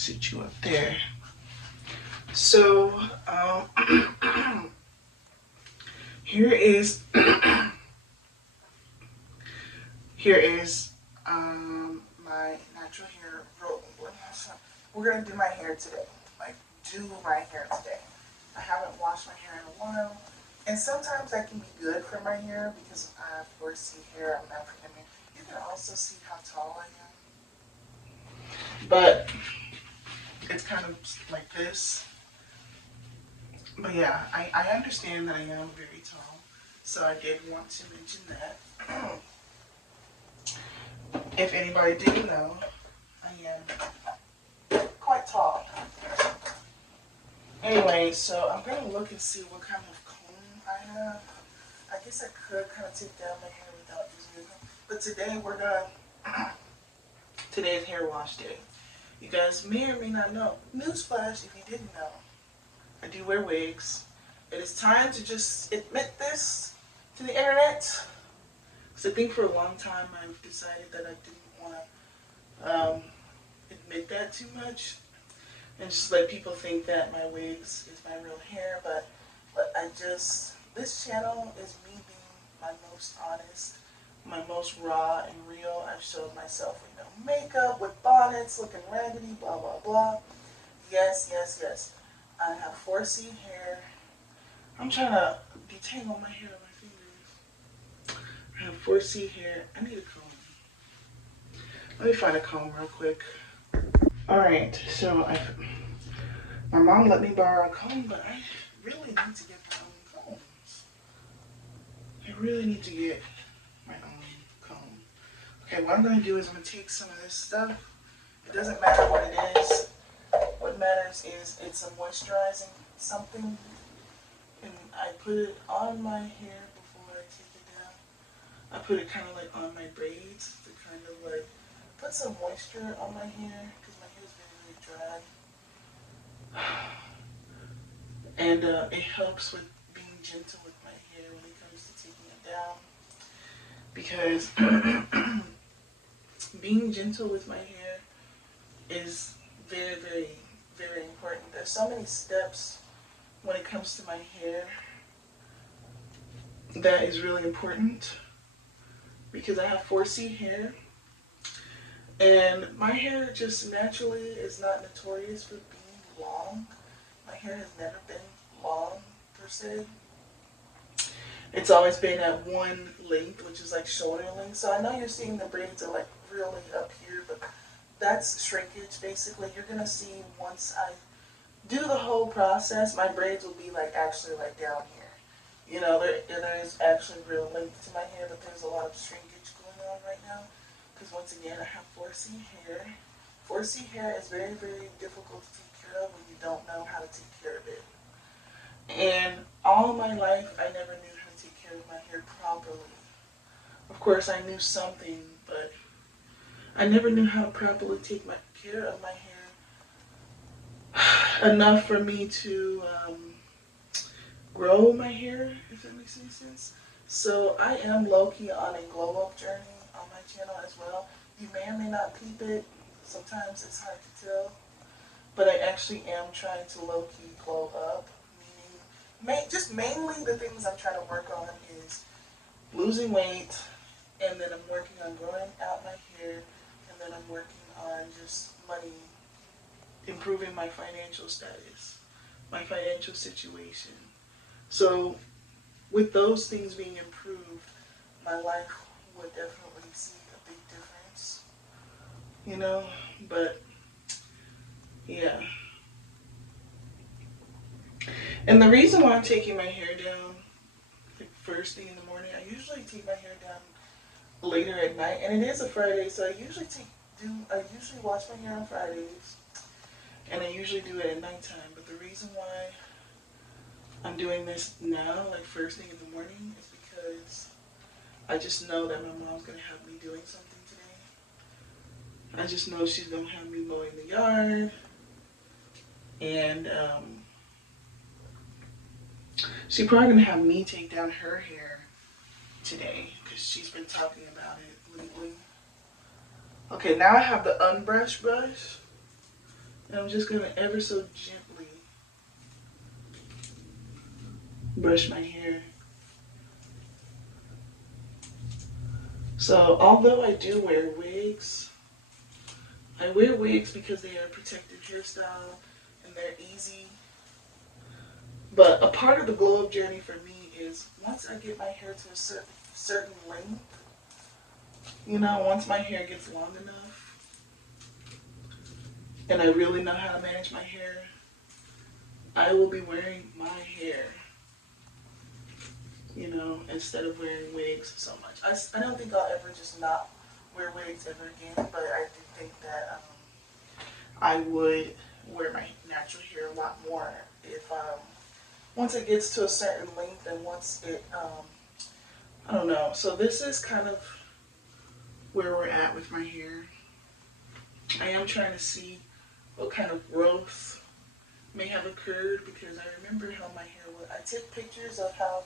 Sit you up there. So, here is here is my natural hair roll. We're gonna do my hair today. Like do my hair today. I haven't washed my hair in a while, and sometimes that can be good for my hair because I have 4C hair. I'm African American. You can also see how tall I am, but it's kind of like this. But yeah, I understand that I am very tall, so I did want to mention that. If anybody didn't know, I am quite tall. Anyway, so I'm going to look and see what kind of comb I have. I guess I could kind of take down my hair without using it. But today we're going to, today's hair wash day. You guys may or may not know. Newsflash, if you didn't know, I do wear wigs. It is time to just admit this to the internet. Because I think for a long time I've decided that I didn't want to admit that too much. And just let people think that my wigs is my real hair. But this channel is me being my most honest, my most raw and real. I've showed myself with no makeup, with bonnets, looking raggedy, blah, blah, blah. Yes, yes, yes. I have 4C hair. I'm trying to detangle my hair with my fingers. I have 4C hair. I need a comb. Let me find a comb real quick. Alright, so my mom let me borrow a comb, but I really need to get my own combs. I really need to get my own comb. Okay, what I'm going to do is I'm going to take some of this stuff. It doesn't matter what it is. What matters is it's a moisturizing something. And I put it on my hair before I take it down. I put it kind of like on my braids to kind of like put some moisture on my hair because my hair is very, very dry. And it helps with being gentle with my hair when it comes to taking it down. Because being gentle with my hair is very, very, very important. There's so many steps when it comes to my hair that is really important. Because I have 4C hair. And my hair just naturally is not notorious for being long. My hair has never been long, per se. It's always been at one length, which is like shoulder length. So I know you're seeing the braids are like really up here, but that's shrinkage, basically. You're going to see once I do the whole process, my braids will be like actually like down here. You know, there is actually real length to my hair, but there's a lot of shrinkage going on right now. Because once again, I have 4C hair. 4C hair is very, very difficult to take care of when you don't know how to take care of it. And all my life, I never knew how to take care of my hair properly. Of course, I knew something, but I never knew how to properly take care of my hair enough for me to grow my hair, if that makes any sense. So I am low-key on a glow-up journey on my channel as well. You may or may not peep it. Sometimes it's hard to tell. But I actually am trying to low-key glow up. Meaning, just mainly the things I'm trying to work on is losing weight, and then I'm working on growing out my hair, and then I'm working on just money, improving my financial status, my financial situation. So with those things being improved, my life would definitely see a big difference, you know, but yeah. And the reason why I'm taking my hair down like first thing in the morning, I usually take my hair down later at night, and it is a Friday, so I usually wash my hair on Fridays, and I usually do it at nighttime. But the reason why I'm doing this now, like first thing in the morning, is because I just know that my mom's gonna have me doing something today. I just know she's gonna have me mowing the yard, and she's probably gonna have me take down her hair today because she's been talking about it lately. Okay, now I have the unbrushed brush. And I'm just going to ever so gently brush my hair. So although I do wear wigs, I wear wigs because they are a protective hairstyle and they're easy. But a part of the glow up journey for me is once I get my hair to a certain length, you know, once my hair gets long enough and I really know how to manage my hair, I will be wearing my hair, you know, instead of wearing wigs so much. I don't think I'll ever just not wear wigs ever again, but I do think that I would wear my natural hair a lot more if once it gets to a certain length and once it I don't know. So this is kind of where we're at with my hair. I am trying to see what kind of growth may have occurred because I remember how my hair was. I took pictures of how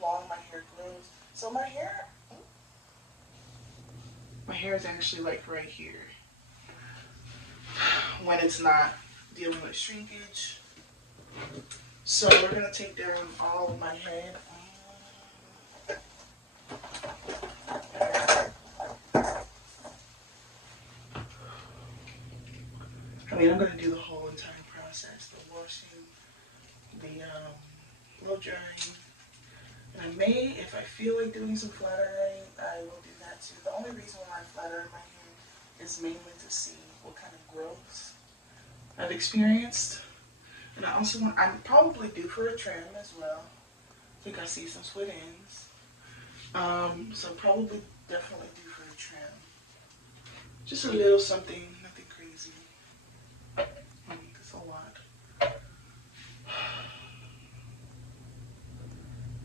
long my hair grows. So my hair is actually like right here when it's not dealing with shrinkage. So we're going to take down all of my head. I mean, I'm going to do the whole entire process, the washing, the blow drying, and I may, if I feel like doing some flat ironing, I will do that too. The only reason why I flat iron my hair is mainly to see what kind of growth I've experienced. And I also want, I'm probably due for a trim as well. I think I see some split ends. So probably definitely due for a trim. Just a little something, nothing crazy. That's a lot.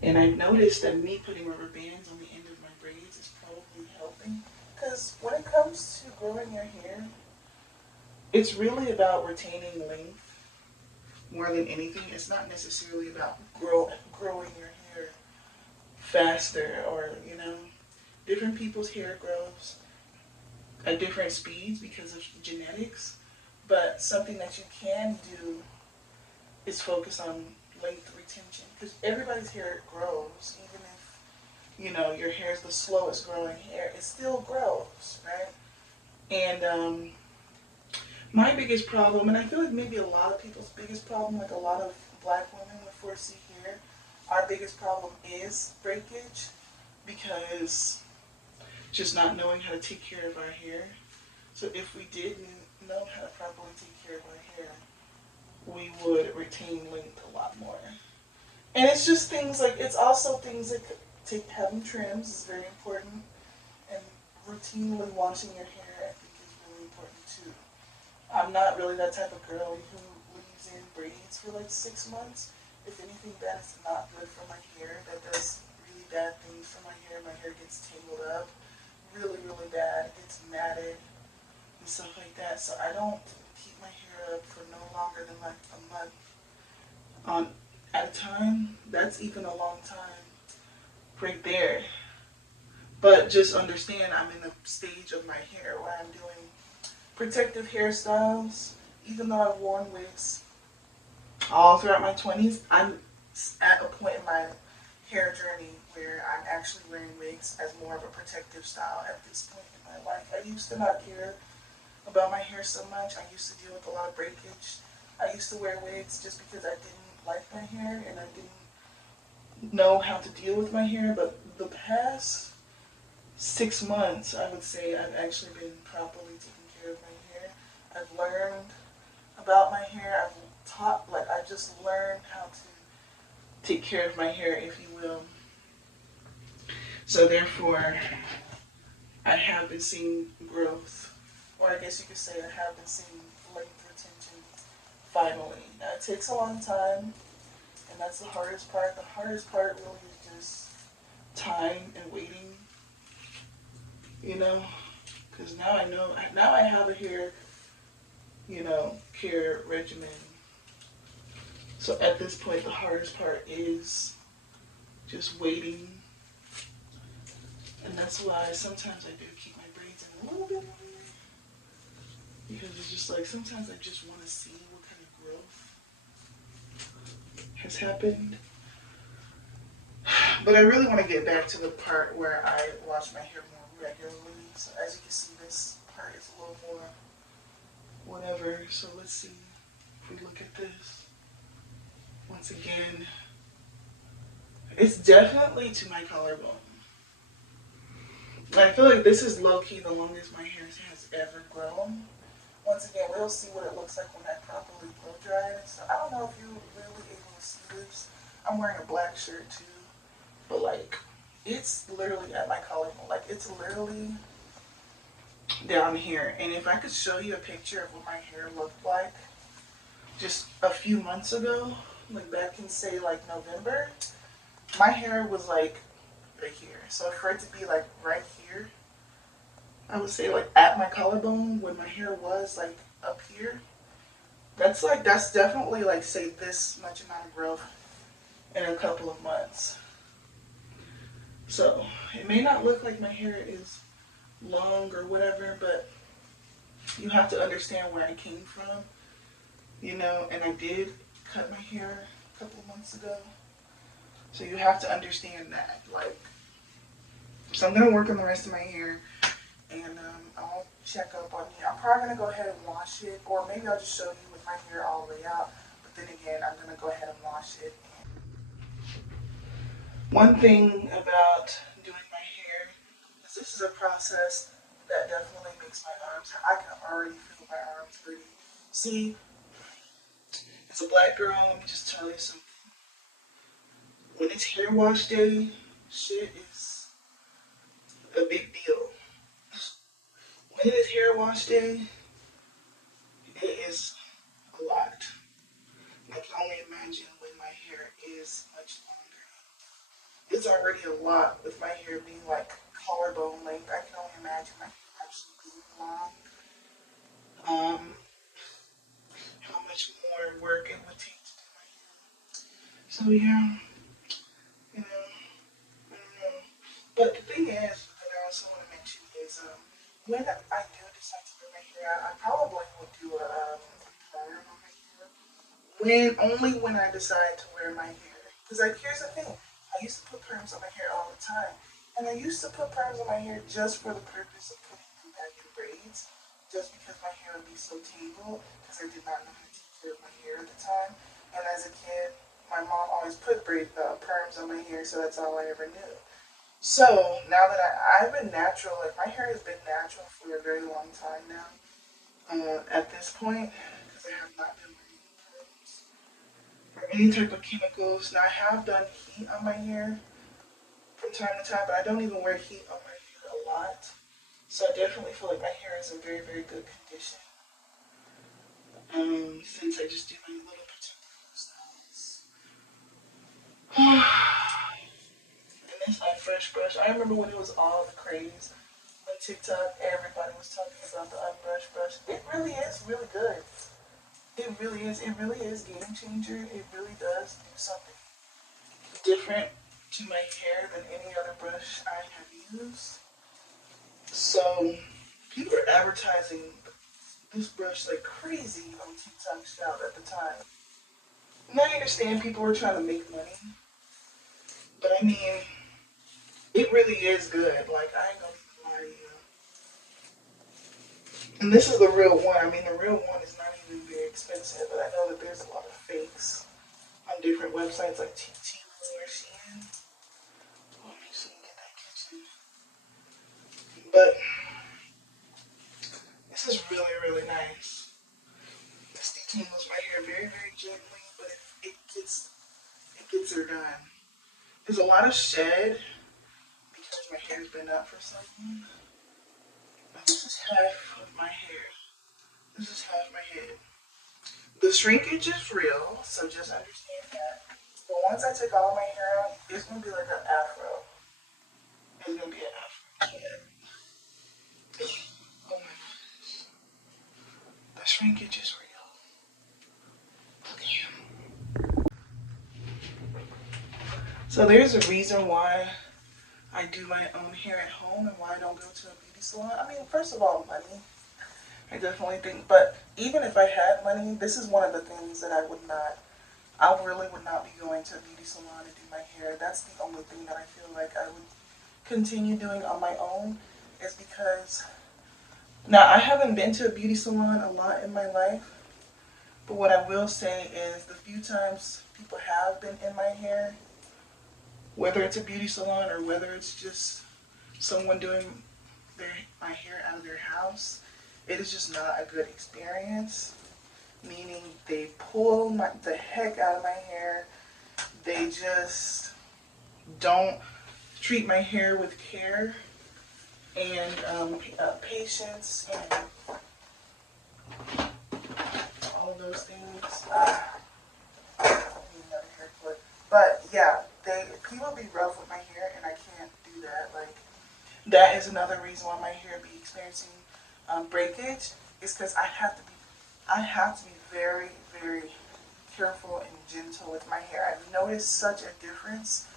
And I noticed that me putting rubber bands on the end of my braids is probably helping. Because when it comes to growing your hair, it's really about retaining length more than anything. It's not necessarily about growing your hair faster or, you know, different people's hair grows at different speeds because of genetics. But something that you can do is focus on length retention because everybody's hair grows, even if, you know, your hair is the slowest growing hair, it still grows, right? And my biggest problem, and I feel like maybe a lot of people's biggest problem, like a lot of black women with 4C hair, our biggest problem is breakage because just not knowing how to take care of our hair. So if we did know how to properly take care of our hair, we would retain length a lot more. And it's just things like, it's also things like having trims is very important, and routinely washing your hair I think is really important too. I'm not really that type of girl who leaves in braids for like 6 months. If anything, that is not good for my hair. That does really bad things for my hair. My hair gets tangled up really, really bad. It gets matted and stuff like that. So I don't keep my hair up for no longer than like a month at a time. That's even a long time right there. But just understand I'm in a stage of my hair where I'm doing protective hairstyles. Even though I've worn wigs all throughout my 20s, I'm at a point in my hair journey where I'm actually wearing wigs as more of a protective style at this point in my life. I used to not care about my hair so much. I used to deal with a lot of breakage. I used to wear wigs just because I didn't like my hair and I didn't know how to deal with my hair. But the past 6 months, I would say I've actually been properly taking care of my hair. I've learned about my hair. I just learned how to take care of my hair, if you will. So therefore, I have been seeing growth, or I guess you could say I have been seeing length retention finally. Now it takes a long time, and that's the hardest part. The hardest part really is just time and waiting, you know, because now I have a hair, you know, care regimen. So at this point, the hardest part is just waiting. And that's why sometimes I do keep my braids in a little bit longer. because it's just like sometimes I just want to see what kind of growth has happened. But I really want to get back to the part where I wash my hair more regularly. So as you can see, this part is a little more whatever. So let's see if we look at this. Once again, it's definitely to my collarbone. I feel like this is low-key the longest my hair has ever grown. Once again, we'll see what it looks like when I properly blow dry it. So I don't know if you're really able to see this. I'm wearing a black shirt too. But like, it's literally at my collarbone. Like, it's literally down here. And if I could show you a picture of what my hair looked like just a few months ago, like back in say like November, my hair was like right here. So for it to be like right here, I would say like at my collarbone when my hair was like up here, that's definitely like say this much amount of growth in a couple of months. So it may not look like my hair is long or whatever, but you have to understand where I came from, you know, and I did cut my hair a couple of months ago. So you have to understand that. Like, so I'm going to work on the rest of my hair and I'll check up on you. I'm probably going to go ahead and wash it, or maybe I'll just show you with my hair all the way out. But then again, I'm going to go ahead and wash it. One thing about doing my hair is this is a process that definitely makes my arms, I can already feel my arms hurting. See, as a black girl, let me just tell you something. When it's hair wash day, shit is a big deal. When it is hair wash day, it is a lot. I can only imagine when my hair is much longer. It's already a lot with my hair being like collarbone length. I can only imagine my hair actually being long. How much more work it would take to do my hair. So yeah, you know, I don't know. But the thing is that I also want to mention is when I do decide to do my hair out, I probably will do a perm on my hair. Only when I decide to wear my hair. Because like here's the thing, I used to put perms on my hair all the time, and I used to put perms on my hair just for the purpose of putting them back in braids, just because my hair would be so tangled. Because I did not know how to take care of my hair at the time, and as a kid, my mom always put perms on my hair, so that's all I ever knew. So now that I've been natural, like my hair has been natural for a very long time now. At this point, because I have not been wearing perms or any type of chemicals. Now I have done heat on my hair from time to time, but I don't even wear heat on my hair a lot. So I definitely feel like my hair is in very, very good condition. Since I just do my little protective hairstyles. And that's my fresh brush. I remember when it was all the craze on TikTok, everybody was talking about the unbrushed brush. It really is really good. It really is. It really is game changer. It really does do something different to my hair than any other brush I have used. So people are advertising this brush like crazy on TikTok Shop at the time. And I understand people were trying to make money, but I mean, it really is good. Like I ain't gonna even lie to you. And this is the real one. I mean, the real one is not even very expensive, but I know that there's a lot of fakes on different websites like Temu or Shein. Oh, make sure you get that kitchen. But this is really, really nice. This detangles my hair very, very gently, but it gets her done. There's a lot of shed because my hair's been up for so long. But this is half of my hair. This is half my head. The shrinkage is real, so just understand that. But once I take all my hair out, it's gonna be like an afro. It's gonna be an afro. Oh my gosh. The shrinkage is real. Okay. So there's a reason why I do my own hair at home and why I don't go to a beauty salon. I mean, first of all, money. I definitely think, but even if I had money, this is one of the things that I really would not be going to a beauty salon to do my hair. That's the only thing that I feel like I would continue doing on my own, is because now I haven't been to a beauty salon a lot in my life, but what I will say is the few times people have been in my hair, whether it's a beauty salon or whether it's just someone doing my hair out of their house, it is just not a good experience. Meaning they pull the heck out of my hair. They just don't treat my hair with care and patience and all of those things. Another hair clip. But yeah, people be rough with my hair, and I can't do that. Like, that is another reason why my hair be experiencing breakage. Is because I have to be very, very careful and gentle with my hair. I've noticed such a difference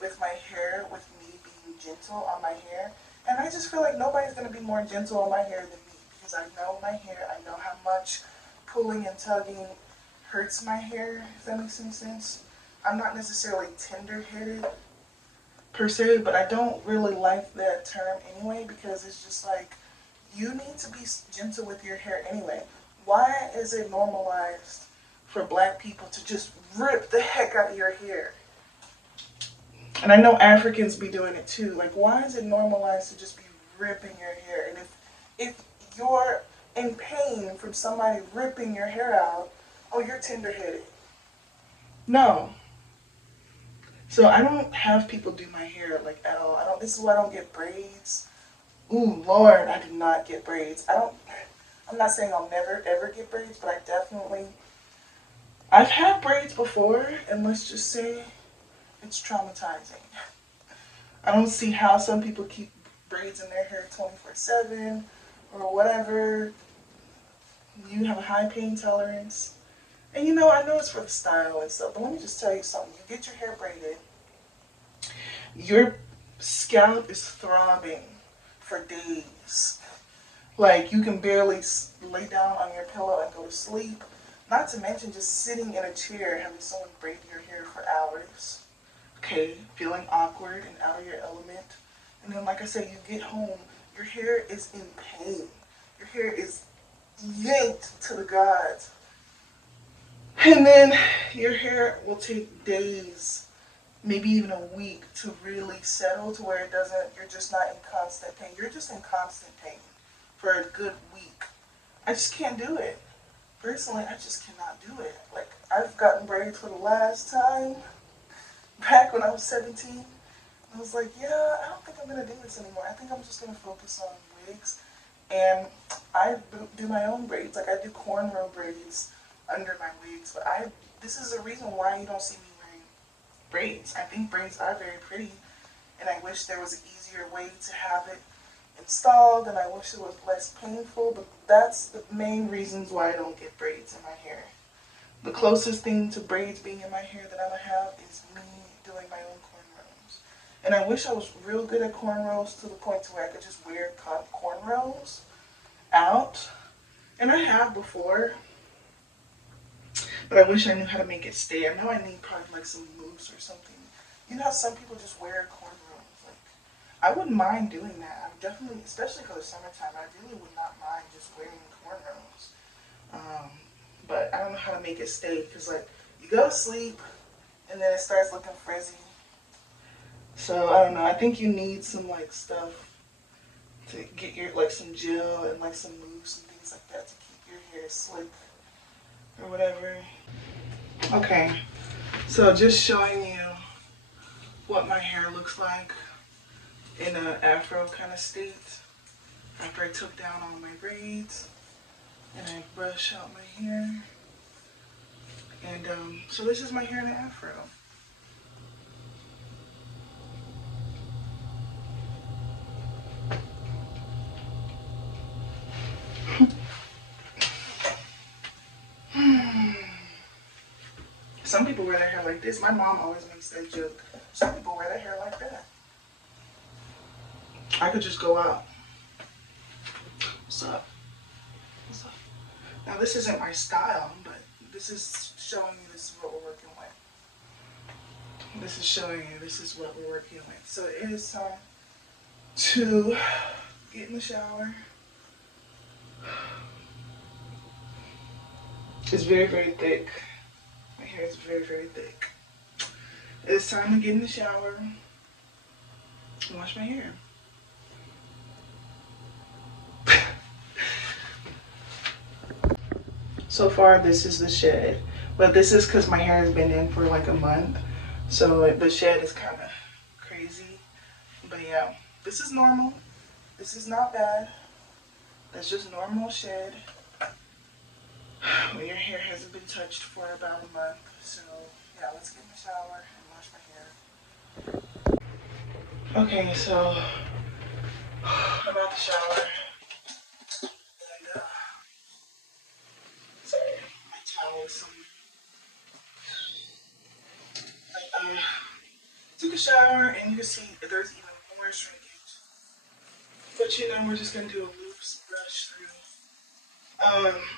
with my hair, with me being gentle on my hair. And I just feel like nobody's going to be more gentle on my hair than me, because I know my hair. I know how much pulling and tugging hurts my hair, if that makes any sense. I'm not necessarily tender-headed per se, but I don't really like that term anyway, because it's just like, you need to be gentle with your hair anyway. Why is it normalized for black people to just rip the heck out of your hair? And I know Africans be doing it too. Like, why is it normalized to just be ripping your hair? And if you're in pain from somebody ripping your hair out, oh, you're tender-headed. No. So I don't have people do my hair like at all. This is why I don't get braids. Ooh, Lord, I did not get braids. I'm not saying I'll never ever get braids, but I've had braids before, and let's just say it's traumatizing. I don't see how some people keep braids in their hair 24/7 or whatever. You have a high pain tolerance. And I know it's for the style and stuff, but let me just tell you something. You get your hair braided, your scalp is throbbing for days. Like, you can barely lay down on your pillow and go to sleep. Not to mention just sitting in a chair having someone braid your hair for hours. Okay, feeling awkward and out of your element. And then, like I said, you get home, your hair is in pain. Your hair is yanked to the gods. And then your hair will take days, maybe even a week, to really settle to where you're just not in constant pain. You're just in constant pain for a good week. I just can't do it. Personally, I just cannot do it. Like, I've gotten braids for the last time back when I was 17. I was like, yeah, I don't think I'm going to do this anymore. I think I'm just going to focus on wigs. And I do my own braids. Like, I do cornrow braids under my wigs. But this is the reason why you don't see me wearing braids. I think braids are very pretty. And I wish there was an easier way to have it installed, and I wish it was less painful, but that's the main reasons why I don't get braids in my hair. The closest thing to braids being in my hair that I would have is me doing my own cornrows. And I wish I was real good at cornrows to the point to where I could just wear cornrows out. And I have before, but I wish I knew how to make it stay. I know I need probably like some mousse or something. You know how some people just wear cornrows? I wouldn't mind doing that. I'm definitely, especially for the summertime, I really would not mind just wearing cornrows. But I don't know how to make it stay, because like, you go to sleep and then it starts looking frizzy. So I don't know. I think you need some like stuff to get your, like some gel and like some mousse and things like that to keep your hair slick or whatever. Okay, so just showing you what my hair looks like in an afro kind of state after I took down all my braids and I brush out my hair. And so this is my hair in an afro. Some people wear their hair like this. My mom always makes that joke. Some people wear their hair like that. I could just go out. What's up? Now this isn't my style, but this is showing you this is what we're working with. This is showing you this is what we're working with. So it is time to get in the shower. It's very, very thick. My hair is very, very thick. It's time to get in the shower and wash my hair. So far, this is the shed. But this is because my hair has been in for like a month. So the shed is kind of crazy. But yeah, this is normal. This is not bad. That's just normal shed. When your hair hasn't been touched for about a month. So yeah, let's get in the shower and wash my hair. Okay, so I'm out the shower. And sorry, my towel is somewhere. Took a shower and you can see there's even more shrinkage. But you know, we're just gonna do a loose brush through.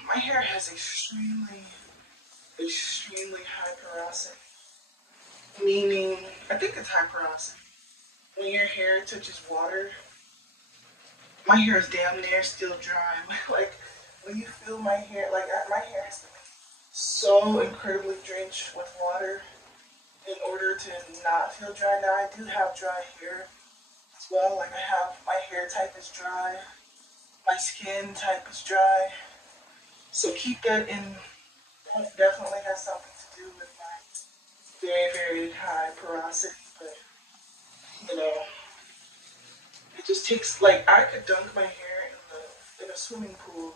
My hair has extremely high porosity. Meaning, I think it's high porosity. When your hair touches water, my hair is damn near still dry. Like, when you feel my hair, like my hair has to be so incredibly drenched with water in order to not feel dry. Now, I do have dry hair as well. Like, my hair type is dry. My skin type is dry. So keep that in. That definitely has something to do with my very, very high porosity. But, you know, it just takes, like, I could dunk my hair in a swimming pool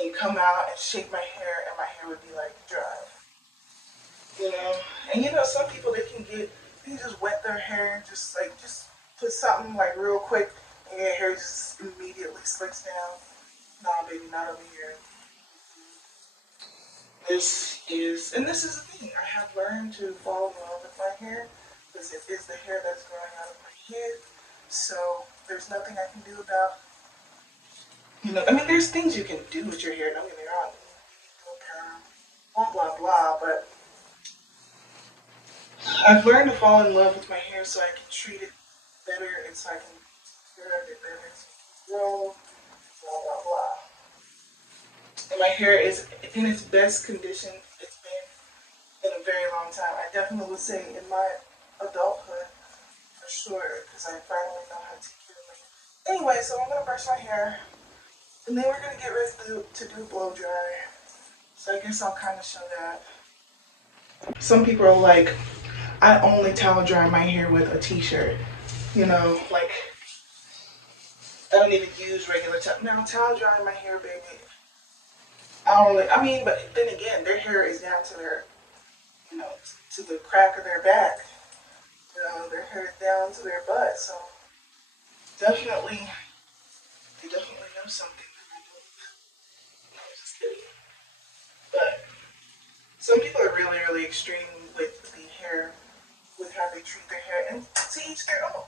and come out and shake my hair and my hair would be, like, dry. You know? And, you know, some people, they can just wet their hair, just put something, like, real quick and your hair just immediately slicks down. Nah, baby, not over here. This is the thing. I have learned to fall in love with my hair because it is the hair that's growing out of my head. So there's nothing I can do about, you know, I mean, there's things you can do with your hair. Don't get me wrong. Blah, blah, blah. But I've learned to fall in love with my hair so I can treat it better and so I can care of it better. So grow, blah, blah, blah. And my hair is in its best condition it's been in a very long time. I definitely would say in my adulthood, for sure, because I finally know how to take care of it. Anyway, so I'm going to brush my hair, and then we're going to get ready to do blow dry. So I guess I'll kind of show that. Some people are like, I only towel dry my hair with a t-shirt. You know, like, I don't even use regular towel. Now, towel drying my hair, baby, I mean, but then again, their hair is down to their, you know, to the crack of their back. You know, their hair is down to their butt. So definitely, they definitely know something. No, just kidding. But some people are really, really extreme with the hair, with how they treat their hair, and to each their own.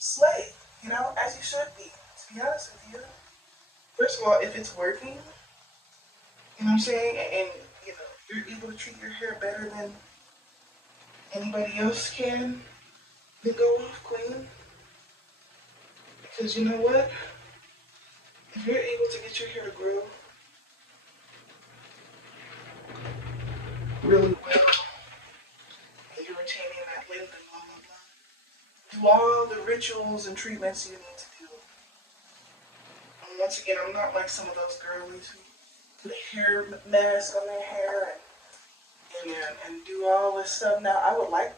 Slay, you know, as you should be. To be honest with you, first of all, if it's working, you know what I'm saying, and you know you're able to treat your hair better than anybody else can, then go off, queen. Because you know what? If you're able to get your hair to grow really well, and you're retaining that length and blah blah blah, do all the rituals and treatments you need to do. And once again, I'm not like some of those girlies who put a hair mask on their hair and do all this stuff. Now,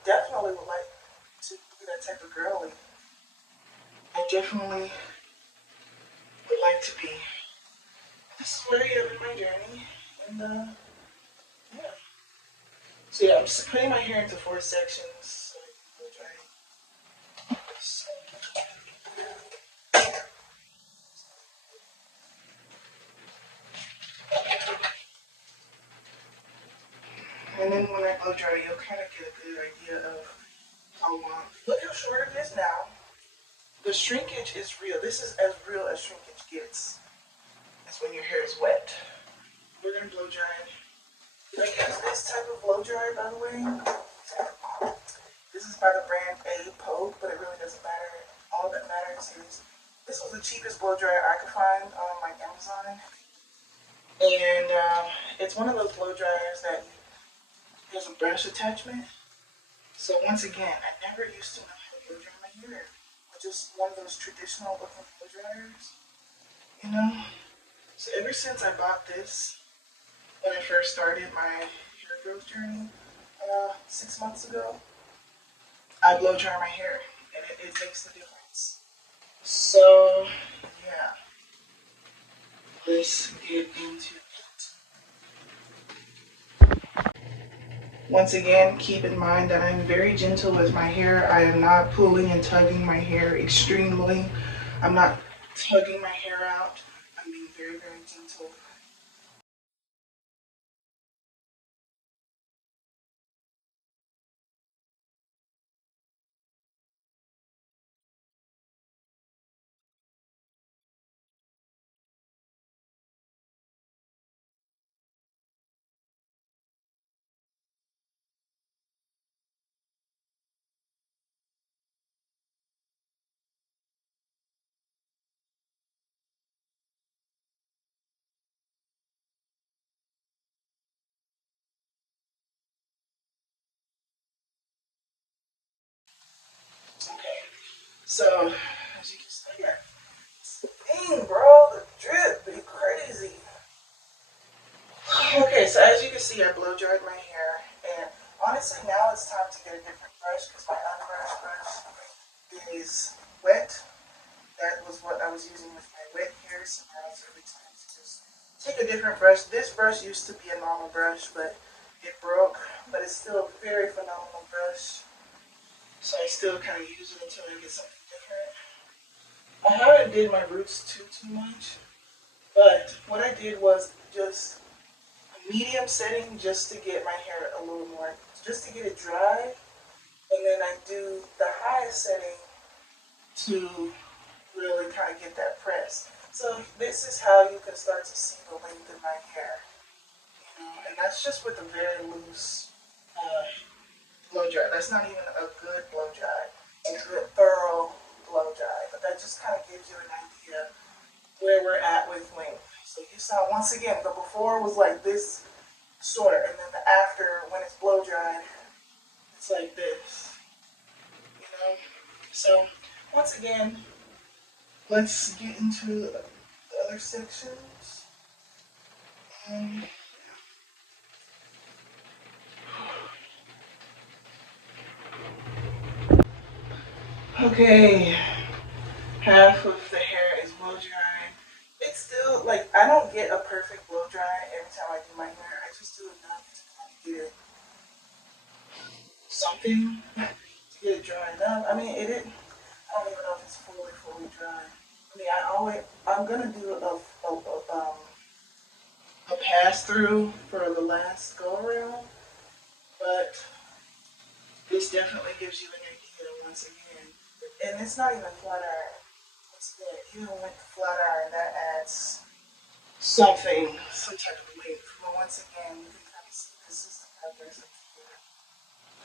definitely would like to be that type of girly. I definitely would like to be. This is where I am in my journey, and yeah. So yeah, I'm just putting my hair into 4 sections. So and then when I blow dry, you'll kind of get a good idea of how long. Look how short it is now. The shrinkage is real. This is as real as shrinkage gets. It's when your hair is wet. we're gonna blow dry it. I use this type of blow dryer, by the way. This is by the brand A Poke, but it really doesn't matter. All that matters is this was the cheapest blow dryer I could find on like Amazon, and it's one of those blow dryers that has a brush attachment. So once again, I never used to know how to blow dry my hair. Just one of those traditional looking blow dryers, you know. So ever since I bought this, when I first started my hair growth journey 6 months ago, I blow dry my hair, and it makes the difference. So yeah, let's get into it. Once again, keep in mind that I'm very gentle with my hair. I am not pulling and tugging my hair extremely. I'm not tugging my hair out. I'm being very, very gentle. Okay, so as you can see, dang, bro, the drip be crazy. Okay, so as you can see, I blow dried my hair, and honestly, now it's time to get a different brush because my unbrushed brush is wet. That was what I was using with my wet hair, so now it's really time to just take a different brush. This brush used to be a normal brush, but it broke, but it's still a very phenomenal brush. So I still kind of use it until I get something different. I haven't did my roots too much, but what I did was just a medium setting just to get my hair a little more, just to get it dry, and then I do the highest setting to really kind of get that press. So this is how you can start to see the length of my hair, and that's just with a very loose uh, blow dry. That's not even a good blow dry, a good thorough blow dry, but that just kind of gives you an idea where we're at with length. So you saw once again the before was like this short, and then the after when it's blow dried, it's like this, you know. So once again, let's get into the other sections. Um, okay, half of the hair is blow dried. It's still like I don't get a perfect blow dry every time I do my hair. I just do enough to kind of get it something to get it dry enough. I mean, I don't even know if it's fully dry. I mean, I'm gonna do a pass through for the last go around, but this definitely gives you an idea once again. And it's not even flat iron. Once again, even with the flat iron, that adds something, some type of length. But once again, you can kind of see this is the purpose of here.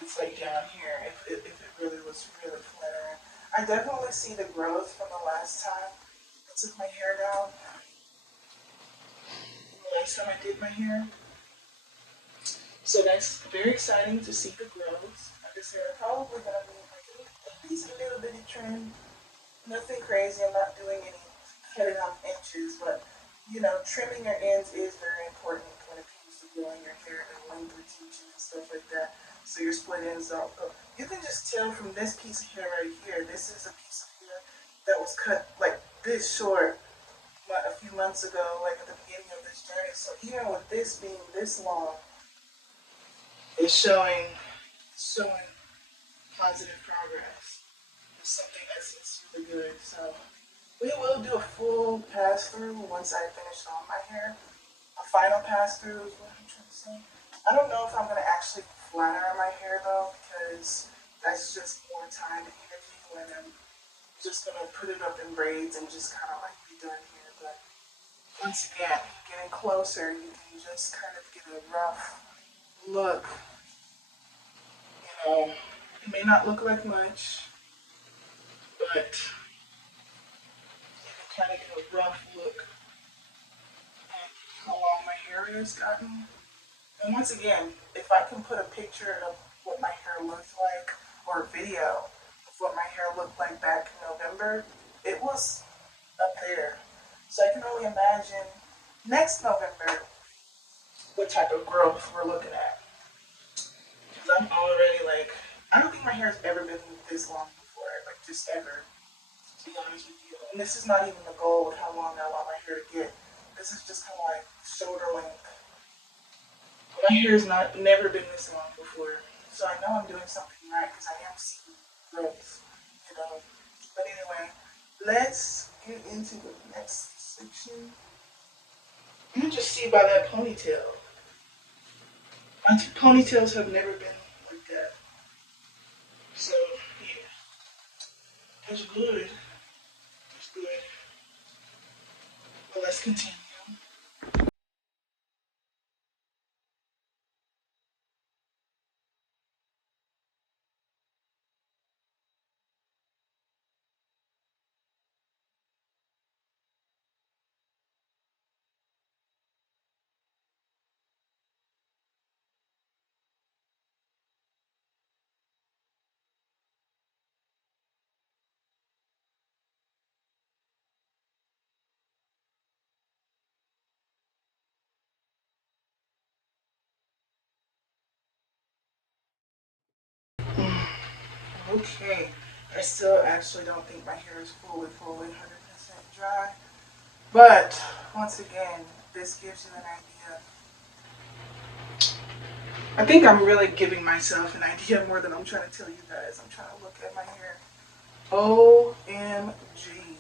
It's like down here, if it really was really flat iron. I definitely see the growth from the last time I took my hair down. The last time I did my hair. So that's very exciting to see the growth. Like I said, I'm probably going to be like at least a little bitty trim. Nothing crazy. I'm not doing any cutting off inches, but you know, trimming your ends is very important when it comes to growing your hair and length retention and stuff like that. So your split ends don't go. You can just tell from this piece of hair right here. This is a piece of hair that was cut like this short a few months ago, like at the beginning of this journey. So even with this being this long, it's showing positive progress. It's something that's really good. So we will do a full pass through once I finish on my hair. A final pass through is what I'm trying to say. I don't know if I'm gonna actually flat iron my hair though, because that's just more time and energy when I'm just gonna put it up in braids and just kind of like be done here. But Once again, getting closer, you can just kind of get a rough look. You know, it may not look like much, but you can kind of get a rough look at how long my hair has gotten. And once again, if I can put a picture of what my hair looks like or a video of what my hair looked like back in November, it was up there. So I can only imagine next November what type of growth we're looking at. Because I'm already like, I don't think my hair's ever been this long before, like just ever, to be honest with you. And this is not even the goal of how long I want my hair to get. This is just kind of like shoulder length. My hair's not never been this long before, so I know I'm doing something right because I am seeing growth, you know. But anyway, let's get into the next section. You can just see by that ponytail. My two ponytails have never been like that. So yeah, that's good. That's good. But let's continue. Okay, I still actually don't think my hair is fully 100% dry. But once again, this gives you an idea. I think I'm really giving myself an idea more than I'm trying to tell you guys. I'm trying to look at my hair. OMG.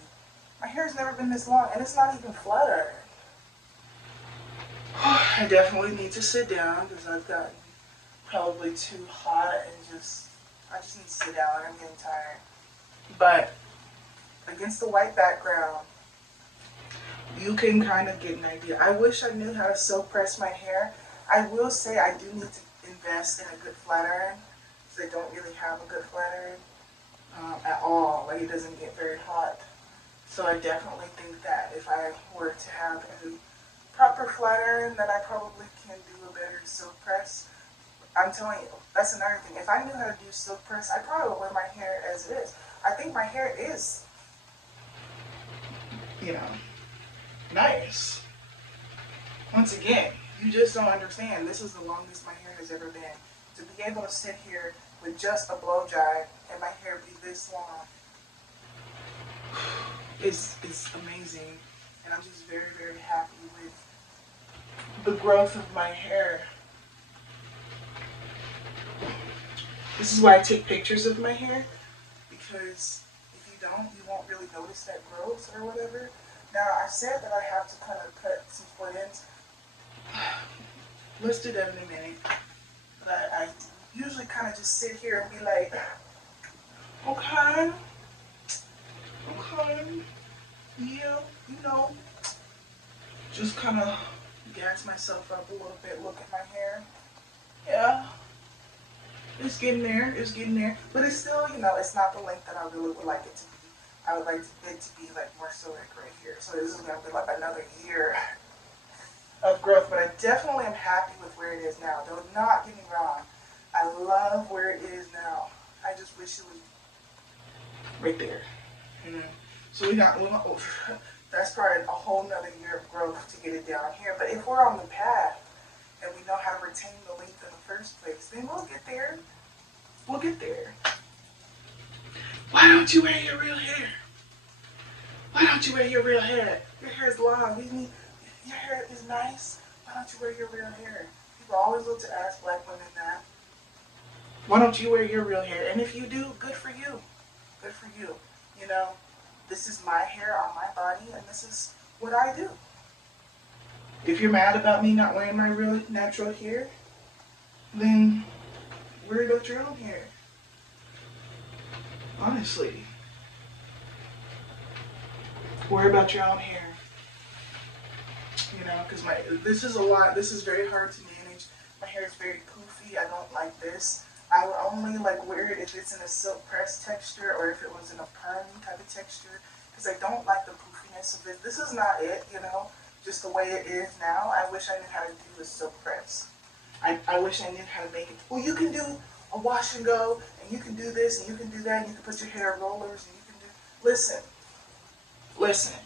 My hair's never been this long and it's not even flutter. I definitely need to sit down because I've gotten probably too hot and I just need to sit down. I'm getting tired. But against the white background, you can kind of get an idea. I wish I knew how to silk press my hair. I will say I do need to invest in a good flat iron because I don't really have a good flat iron at all. Like it doesn't get very hot. So I definitely think that if I were to have a proper flat iron, then I probably can do a better silk press. I'm telling you, that's another thing. If I knew how to do silk press, I probably would wear my hair as it is. I think my hair is, you know, nice. Once again, you just don't understand. This is the longest my hair has ever been. To be able to sit here with just a blow dry and my hair be this long is amazing. And I'm just very, very happy with the growth of my hair. This is why I take pictures of my hair, because if you don't, you won't really notice that growth or whatever. Now, I said that I have to kind of cut some split ends. Let's do that in a minute. But I usually kind of just sit here and be like, okay, okay, yeah, you know, just kind of gas myself up a little bit, look at my hair. Yeah, it's getting there, it's getting there. But it's still, you know, it's not the length that I really would like it to be. I would like it to be like more so like right here. So this is going to be like another year of growth. But I definitely am happy with where it is now. Do not get me wrong. I love where it is now. I just wish it was right there. Mm-hmm. So that's probably a whole nother year of growth to get it down here. But if we're on the path and we know how to retain the length in the first place, then we'll get there. We'll get there. Why don't you wear your real hair? Why don't you wear your real hair? Your hair is long. Your hair is nice. Why don't you wear your real hair? People always look to ask black women that. Why don't you wear your real hair? And if you do, good for you. Good for you. You know, this is my hair on my body, and this is what I do. If you're mad about me not wearing my real natural hair, then worry about your own hair. Honestly. Worry about your own hair. you know, because this is a lot. This is very hard to manage. My hair is very poofy. I don't like this. I would only like wear it if it's in a silk press texture or if it was in a perm type of texture, because I don't like the poofiness of it. This is not it, you know, just the way it is now. I wish I knew how to do a silk press. I wish I knew how to make it. Well, you can do a wash and go, and you can do this, and you can do that, and you can put your hair in rollers, and you can do. Listen, listen.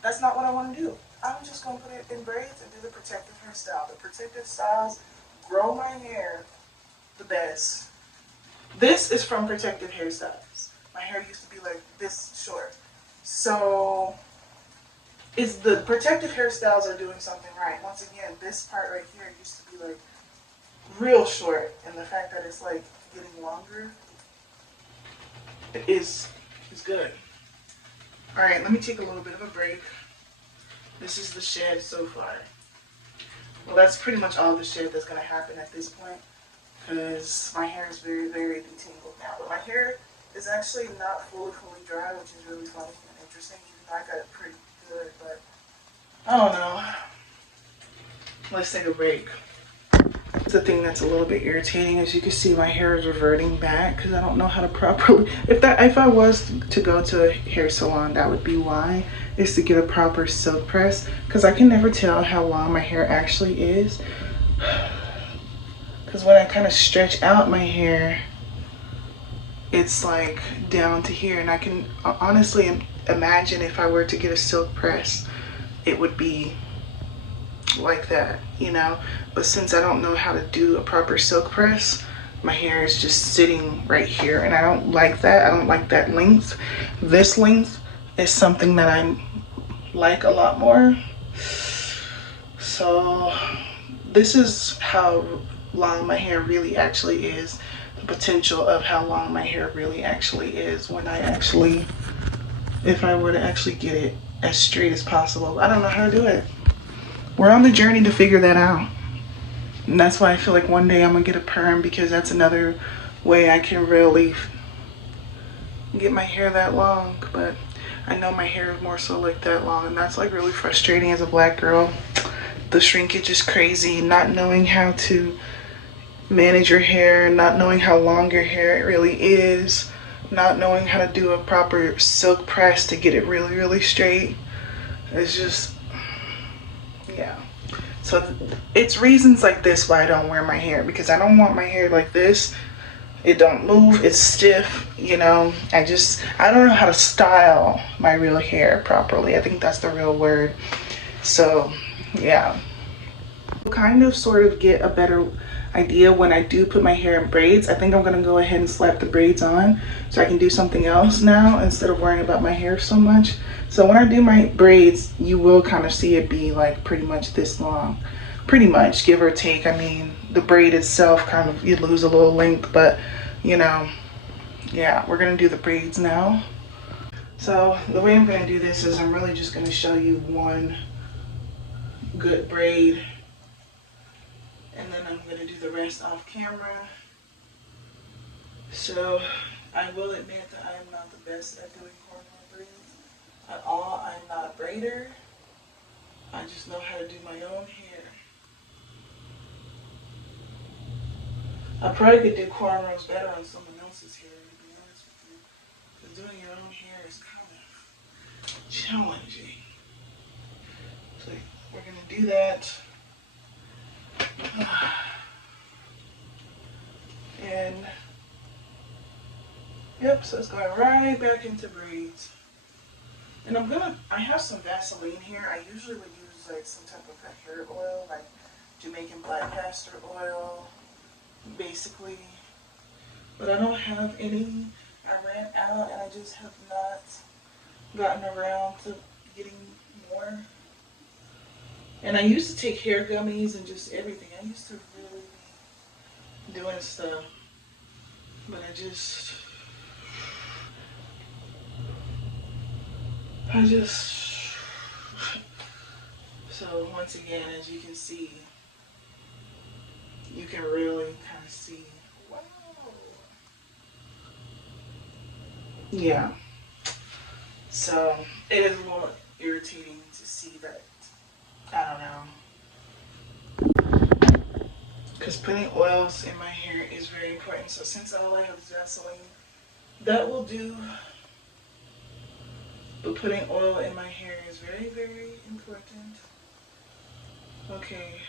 That's not what I want to do. I'm just going to put it in braids and do the protective hairstyle. The protective styles grow my hair the best. This is from Protective Hairstyles. My hair used to be like this short. So it's the Protective Hairstyles are doing something right. Once again, this part right here used to be like real short, and the fact that it's like getting longer is good. All right, let me take a little bit of a break. This is the shed so far. Well, that's pretty much all the shed that's going to happen at this point, because my hair is very, very detangled now. But my hair is actually not fully dry, which is really funny and interesting, even though I got it pretty good, but I don't know. Let's take a break. The thing that's a little bit irritating, as you can see, my hair is reverting back because I don't know how to properly, if I was to go to a hair salon, that would be why, is to get a proper silk press, because I can never tell how long my hair actually is, because when I kind of stretch out my hair, it's like down to here, and I can honestly imagine if I were to get a silk press, it would be like that, you know. But since I don't know how to do a proper silk press, my hair is just sitting right here, and I don't like that. I don't like that length. This length is something that I like a lot more. So this is how long my hair really actually is, the potential of how long my hair really actually is when if I were to actually get it as straight as possible. I don't know how to do it. We're on the journey to figure that out. And that's why I feel like one day I'm gonna get a perm, because that's another way I can really get my hair that long. But I know my hair is more so like that long, and that's like really frustrating as a black girl. The shrinkage is crazy, not knowing how to manage your hair, not knowing how long your hair really is, not knowing how to do a proper silk press to get it really, really straight. It's just, yeah. So it's reasons like this why I don't wear my hair, because I don't want my hair like this. It don't move, it's stiff, you know. I don't know how to style my real hair properly. I think that's the real word. So yeah, kind of sort of get a better idea when I do put my hair in braids. I think I'm gonna go ahead and slap the braids on so I can do something else now instead of worrying about my hair so much. So when I do my braids, you will kind of see it be like pretty much this long, pretty much, give or take. I mean, the braid itself kind of, you lose a little length, but you know, yeah, we're gonna do the braids now. So the way I'm gonna do this is I'm really just gonna show you one good braid, and then I'm gonna do the rest off camera. So I will admit that I am not the best at doing cornrow braids at all. I'm not a braider. I just know how to do my own hair. I probably could do cornrows better on someone else's hair, to be honest with you. Because doing your own hair is kind of challenging. So we're gonna do that. And yep, so it's going right back into braids. And I have some Vaseline here. I usually would use like some type of hair oil, like Jamaican black castor oil, basically. But I don't have any. I ran out, and I just have not gotten around to getting more. And I used to take hair gummies and just everything. I used to really be doing stuff. But I just so once again, as you can see, you can really kind of see, wow. Yeah. So it is a little irritating to see that I don't know. Because putting oils in my hair is very important. So since all I have is Vaseline, that will do. But putting oil in my hair is very, very important. Okay.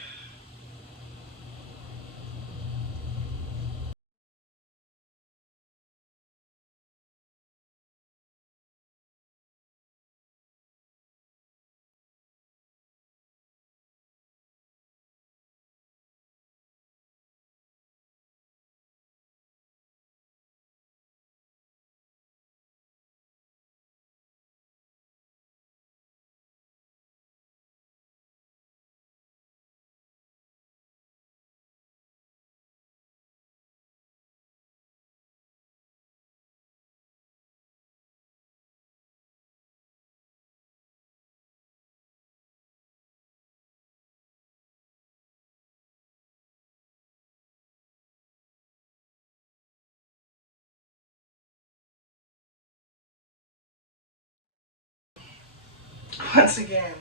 Once again,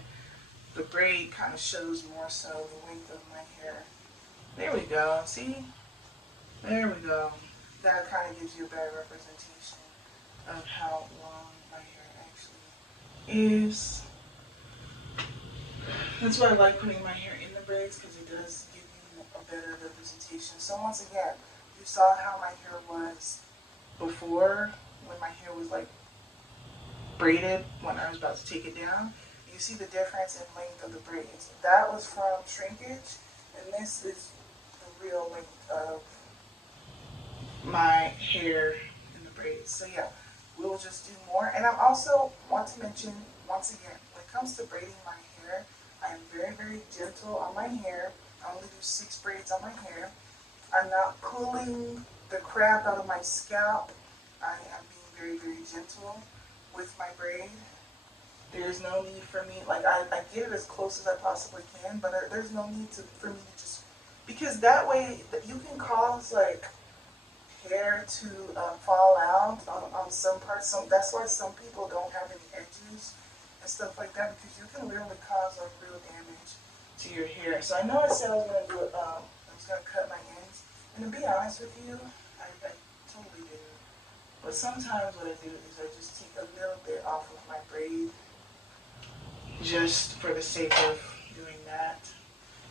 the braid kind of shows more so the length of my hair. There we go. See? There we go. That kind of gives you a better representation of how long my hair actually is. That's why I like putting my hair in the braids, because it does give you a better representation. So once again, you saw how my hair was before, when my hair was like braided when I was about to take it down. You see the difference in length of the braids. That was from shrinkage, and this is the real length of my hair in the braids. So yeah, we'll just do more. And I also want to mention, once again, when it comes to braiding my hair, I am very, very gentle on my hair. I only do 6 braids on my hair. I'm not pulling the crap out of my scalp. I am being very, very gentle with my braid. There's no need for me, like I get it as close as I possibly can, but there's no need for me to just, because that way you can cause like hair to fall out on some parts. That's why some people don't have any edges and stuff like that, because you can literally cause like real damage to your hair. So I know I said I was going to do it, I was going to cut my ends, and to be honest with you, I totally didn't. But sometimes what I do is I just take a little bit off of my braid, just for the sake of doing that.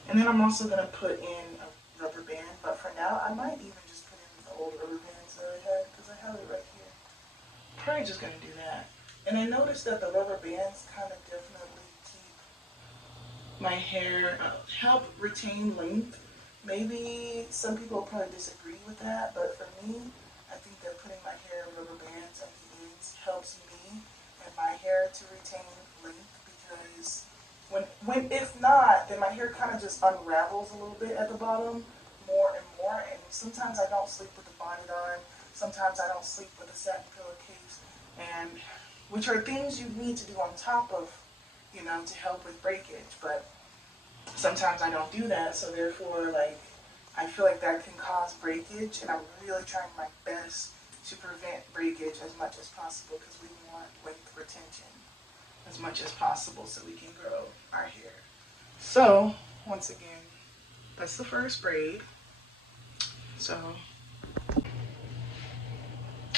And then I'm also going to put in a rubber band, but for now I might even just put in the old rubber bands that I had, because I have it right here. Probably just going to do that. And I noticed that the rubber bands kind of definitely keep my hair, help retain length. Maybe some people probably disagree with that, but for me, I think that putting my hair in rubber bands at the ends helps me and my hair to retain length, because when if not, then my hair kind of just unravels a little bit at the bottom more and more, and sometimes I don't sleep with the bonnet on, sometimes I don't sleep with a satin pillowcase, and which are things you need to do on top of, to help with breakage, but sometimes I don't do that, so therefore, like, I feel like that can cause breakage, and I'm really trying my best to prevent breakage as much as possible, because we want length retention as much as possible so we can grow our hair. So, once again, that's the first braid. So,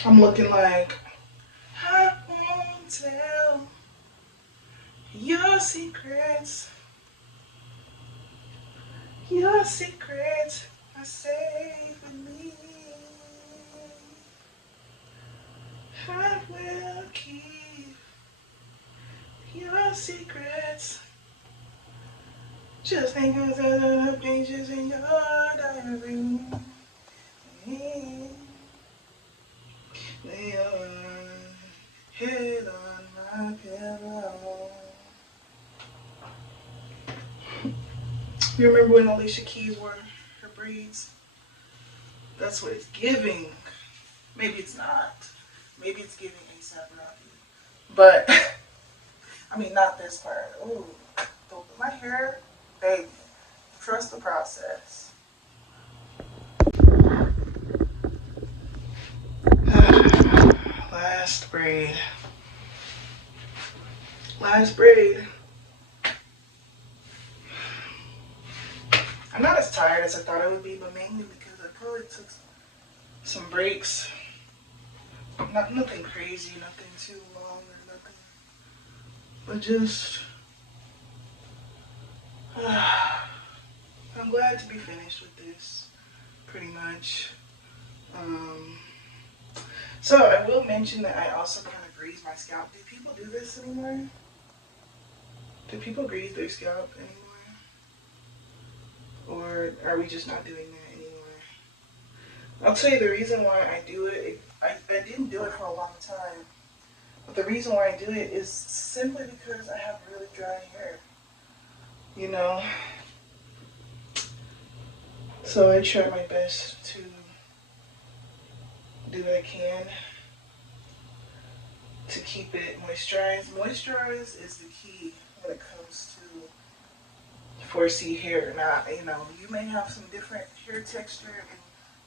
I'm looking like, I won't tell your secrets. Your secrets are safe with me. I will keep your secrets. Just think of the pages in your diary. Lay your head on my pillow. You remember when Alicia Keys wore her braids? That's what it's giving. Maybe it's not. Maybe it's giving A$AP Rocky. But, I mean, not this part. Ooh, my hair, baby. Trust the process. Last braid. Last braid. I'm not as tired as I thought I would be, but mainly because I probably took some breaks. Nothing crazy, nothing too long or nothing, but just I'm glad to be finished with this, pretty much. Um, so I will mention that I also kind of grease my scalp. Do people do this anymore? Do people grease their scalp anymore? Or are we just not doing that anymore? I'll tell you the reason why I do it. I didn't do it for a long time. But the reason why I do it is simply because I have really dry hair. You know? So I try my best to do what I can to keep it moisturized. Moisturize is the key when it comes to 4C hair. Now, you know, you may have some different hair texture and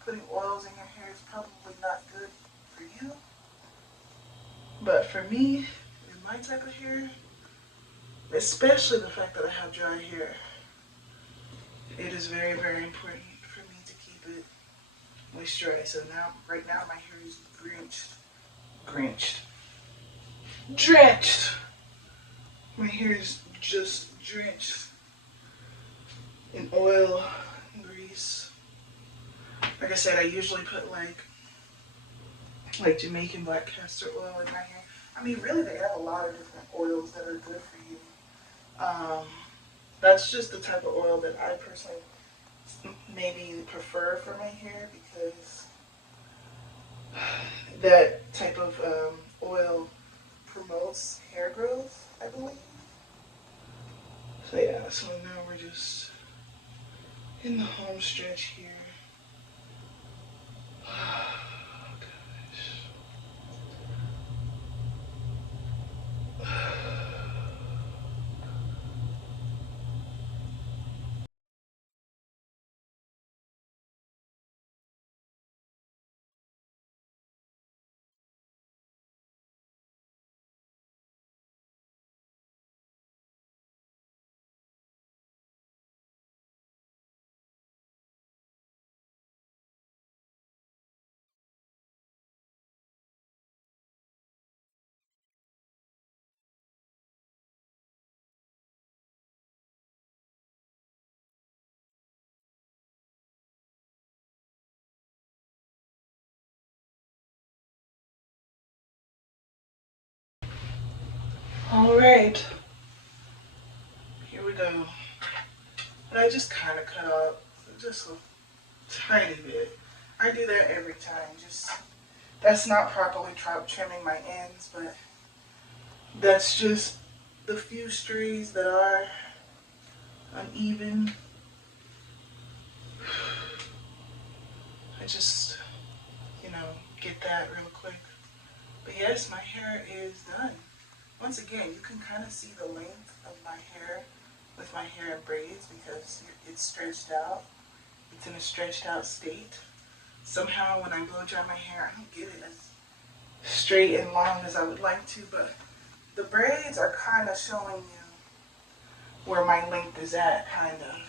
putting oils in your hair is probably not good for you. But for me, in my type of hair, especially the fact that I have dry hair, it is very, very important for me to keep it moisturized. So now, right now, my hair is drenched. My hair is just drenched in oil and grease. Like I said, I usually put like Jamaican black castor oil in my hair. I mean, really, they have a lot of different oils that are good for you. That's just the type of oil that I personally maybe prefer for my hair because that type of oil promotes hair growth, I believe. So yeah, so now we're just in the home stretch here. Oh, gosh. All right, here we go. And I just kind of cut off just a tiny bit. I do that every time. Just that's not properly trimming my ends, but that's just the few streaks that are uneven. I just, you know, get that real quick. But yes, my hair is done. Once again, you can kind of see the length of my hair with my hair in braids because it's stretched out. It's in a stretched out state. Somehow when I blow dry my hair, I don't get it as straight and long as I would like to, but the braids are kind of showing you where my length is at, kind of.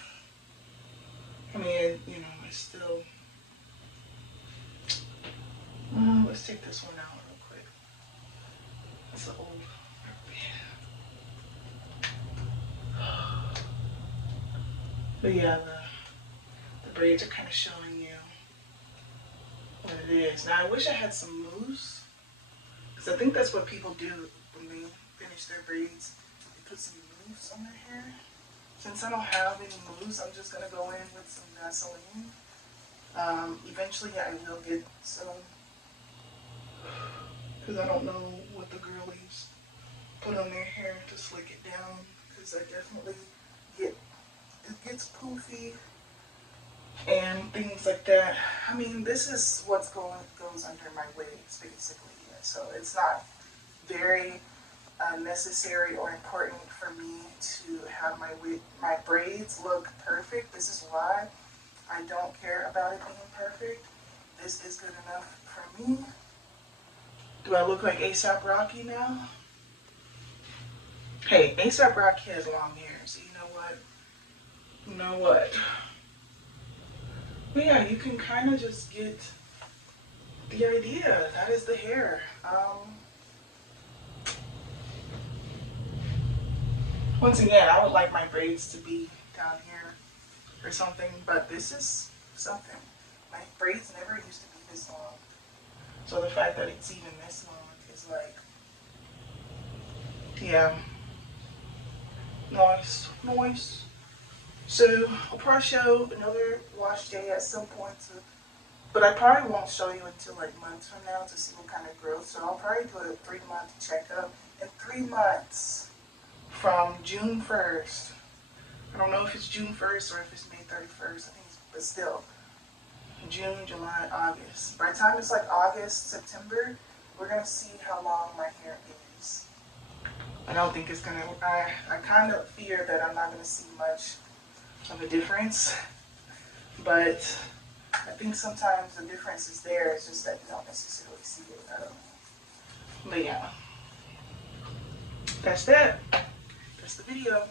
I mean, you know, it's still... let's take this one out real quick. That's an old... But yeah, the braids are kind of showing you what it is. Now, I wish I had some mousse, because I think that's what people do when they finish their braids. They put some mousse on their hair. Since I don't have any mousse, I'm just going to go in with some Vaseline. Eventually, I will get some, because I don't know what the girlies put on their hair to slick it down, because I definitely it gets poofy and things like that. I mean, this is what goes under my wigs, basically. So it's not very necessary or important for me to have my braids look perfect. This is why I don't care about it being perfect. This is good enough for me. Do I look like A$AP Rocky now? Hey, A$AP Rocky has long hair, so you know what? You know what? But yeah, you can kind of just get the idea. That is the hair. Once again, I would like my braids to be down here or something, but this is something. My braids never used to be this long. So the fact that it's even this long is like, yeah, nice, nice. So I'll probably show another wash day at some point, but I probably won't show you until like months from now to see what kind of growth. So I'll probably do a 3-month checkup in 3 months from June 1st. I don't know if it's June 1st or if it's May 31st. I think but still, June, July, August. By the time it's like August, September, we're gonna see how long my hair is. I don't think it's gonna. I kind of fear that I'm not gonna see much of a difference, but I think sometimes the difference is there. It's just that you don't necessarily see it. I don't know. But yeah, that's that. That's the video.